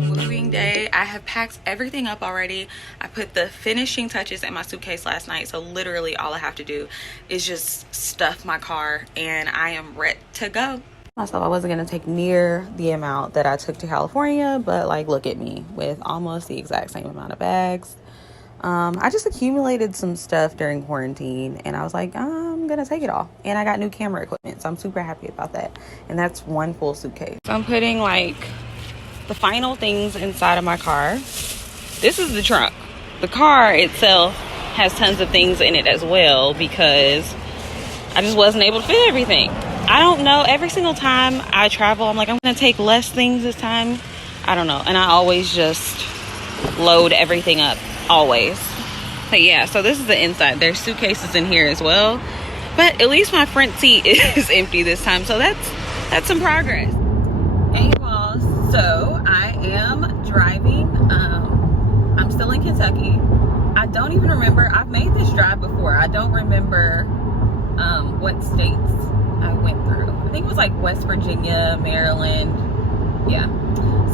Moving day. I have packed everything up already. I put the finishing touches in my suitcase last night, so literally all I have to do is just stuff my car and I am ready to go. So I wasn't going to take near the amount that I took to California, but like, look at me with almost the exact same amount of bags. I just accumulated some stuff during quarantine and I was like, I'm gonna take it all. And I got new camera equipment, so I'm super happy about that. And that's one full suitcase. So I'm putting like the final things inside of my car. This is the trunk. The car itself has tons of things in it as well because I just wasn't able to fit everything. I don't know, every single time I travel, I'm like, I'm gonna take less things this time. I don't know, and I always just load everything up, always. But yeah, so this is the inside. There's suitcases in here as well, but at least my front seat is empty this time, so that's some progress. Hey you all, so I am driving. I'm still in Kentucky. I don't even remember, I've made this drive before. I don't remember what states I went through. I think it was like West Virginia, Maryland. Yeah.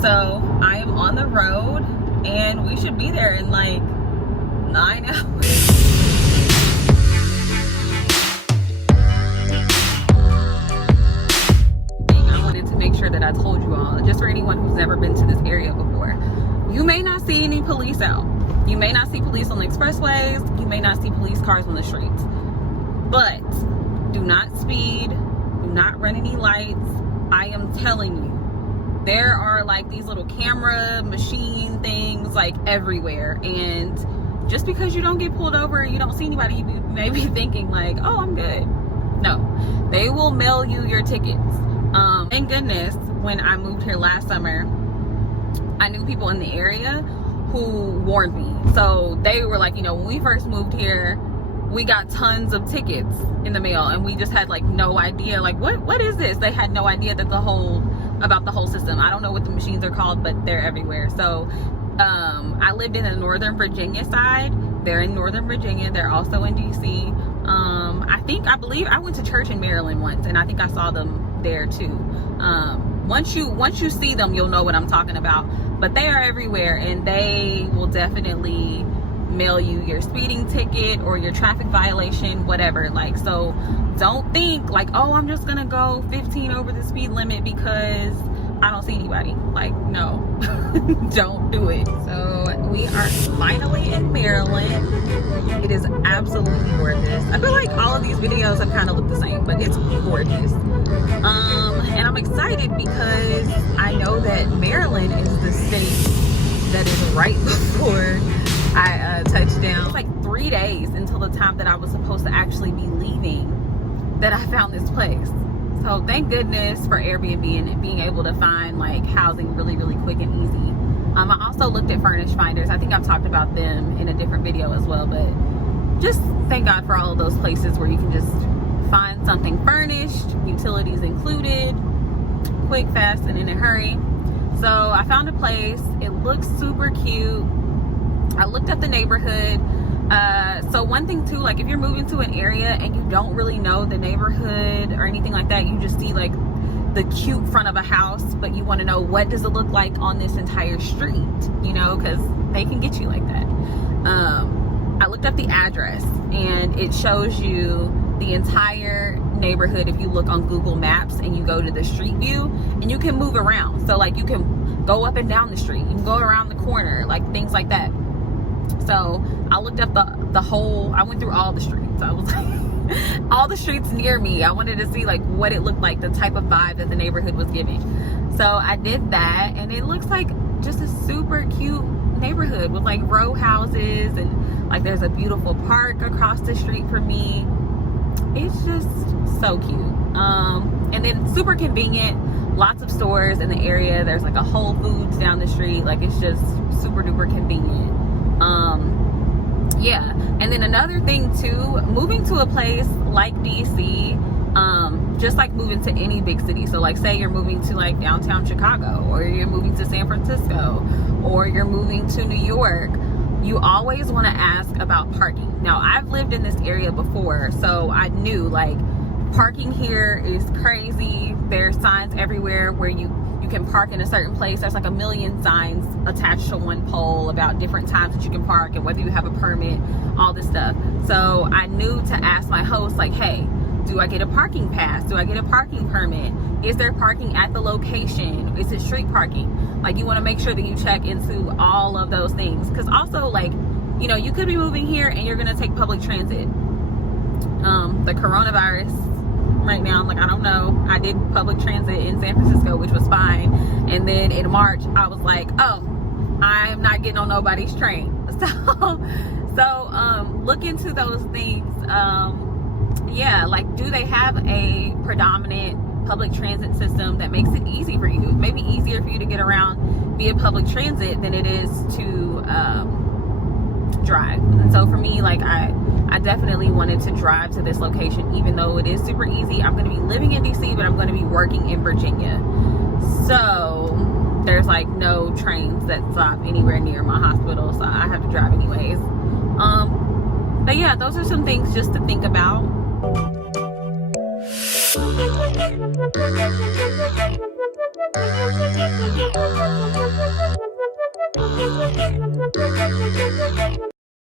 So I am on the road and we should be there in like 9 hours. I wanted to make sure that I told you all, just for anyone who's never been to this area before, you may not see any police out. You may not see police on the expressways. You may not see police cars on the streets. But do not speed. Do not run any lights. I am telling you, there are like these little camera machine things like everywhere, and just because you don't get pulled over and you don't see anybody, you may be thinking like, oh, I'm good. No, they will mail you your tickets. Thank goodness when I moved here last summer, I knew people in the area who warned me. So they were like, you know, when we first moved here, we got tons of tickets in the mail and we just had like no idea, like what is this? They had no idea that about the whole system. I don't know what the machines are called, but they're everywhere. So I lived in the Northern Virginia side. They're in Northern Virginia. They're also in DC. I believe I went to church in Maryland once and I think I saw them there too. Once you see them, you'll know what I'm talking about. But they are everywhere and they will definitely mail you your speeding ticket or your traffic violation, whatever. Like, so don't think like, oh, I'm just gonna go 15 over the speed limit because I don't see anybody. Like, no. Don't do it. So we are finally in Maryland. It is absolutely gorgeous. I feel like all of these videos have kind of looked the same, but it's gorgeous. And I'm excited because I know that Maryland is the state that is right before I touched down. It's like 3 days until the time that I was supposed to actually be leaving that I found this place. So thank goodness for Airbnb and being able to find like housing really, really quick and easy. I also looked at Furnish Finders. I think I've talked about them in a different video as well, but just thank God for all of those places where you can just find something furnished, utilities included, quick, fast, and in a hurry. So I found a place. It looks super cute. I looked at the neighborhood. So one thing too, like if you're moving to an area and you don't really know the neighborhood or anything like that, you just see like the cute front of a house, but you want to know what does it look like on this entire street, you know, because they can get you like that. I looked up the address and it shows you the entire neighborhood if you look on Google Maps and you go to the street view, and you can move around. So like you can go up and down the street, you can go around the corner, like things like that. So I looked up the whole, I went through all the streets. I was like, all the streets near me. I wanted to see like what it looked like, the type of vibe that the neighborhood was giving. So I did that, and it looks like just a super cute neighborhood with like row houses, and like there's a beautiful park across the street from me. It's just so cute. And then super convenient, lots of stores in the area. There's like a Whole Foods down the street. Like it's just super duper convenient. Yeah. And then another thing too, moving to a place like DC, just like moving to any big city. So like say you're moving to like downtown Chicago, or you're moving to San Francisco, or you're moving to New York, you always want to ask about parking. Now I've lived in this area before, so I knew like parking here is crazy. there's signs everywhere where you can park in a certain place. There's like a million signs attached to one pole about different times that you can park and whether you have a permit, all this stuff. So I knew to ask my host, like, hey, do I get a parking pass? Do I get a parking permit? Is there parking at the location? Is it street parking? Like, you want to make sure that you check into all of those things. Because also, like, you know, you could be moving here and you're going to take public transit. The coronavirus right now, like, I don't know. I did public transit in San Francisco, which was fine. And then in March, I was like, oh, I'm not getting on nobody's train. So look into those things. Yeah, like, do they have a predominant public transit system that makes it easy for you? Maybe easier for you to get around via public transit than it is to drive. And so for me, like, I definitely wanted to drive to this location, even though it is super easy. I'm going to be living in DC, but I'm going to be working in Virginia. So there's like no trains that stop anywhere near my hospital, so I have to drive anyways. But yeah, those are some things just to think about.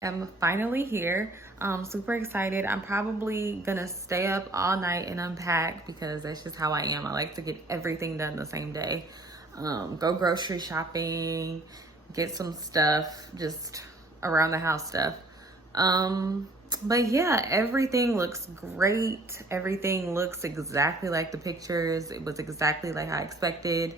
I'm finally here. I'm super excited. I'm probably gonna stay up all night and unpack because that's just how I am. I like to get everything done the same day. Go grocery shopping, get some stuff, just around the house stuff. But yeah, everything looks great. Everything looks exactly like the pictures. It was exactly like I expected.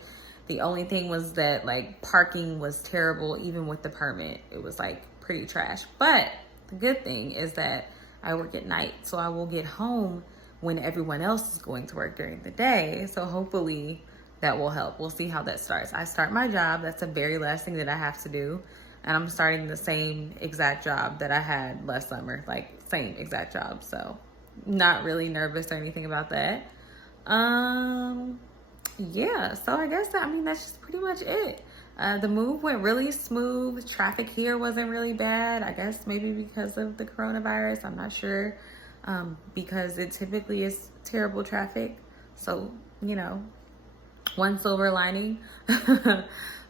The only thing was that, like, parking was terrible, even with the permit. It was like pretty trash. But the good thing is that I work at night, so I will get home when everyone else is going to work during the day. So hopefully that will help. We'll see how that starts. I start my job. That's the very last thing that I have to do. And I'm starting the same exact job that I had last summer, like same exact job. So not really nervous or anything about that. Yeah, so I guess that's just pretty much it. The move went really smooth. Traffic here wasn't really bad. I guess maybe because of the coronavirus, I'm not sure. Because it typically is terrible traffic. So, you know, one silver lining.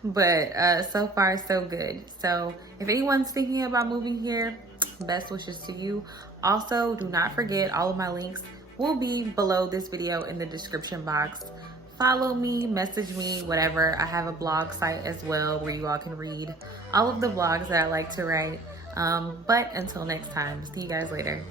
But so far so good. So if anyone's thinking about moving here, best wishes to you. Also, do not forget, all of my links will be below this video in the description box. Follow me, message me, whatever. I have a blog site as well where you all can read all of the blogs that I like to write. But until next time, see you guys later.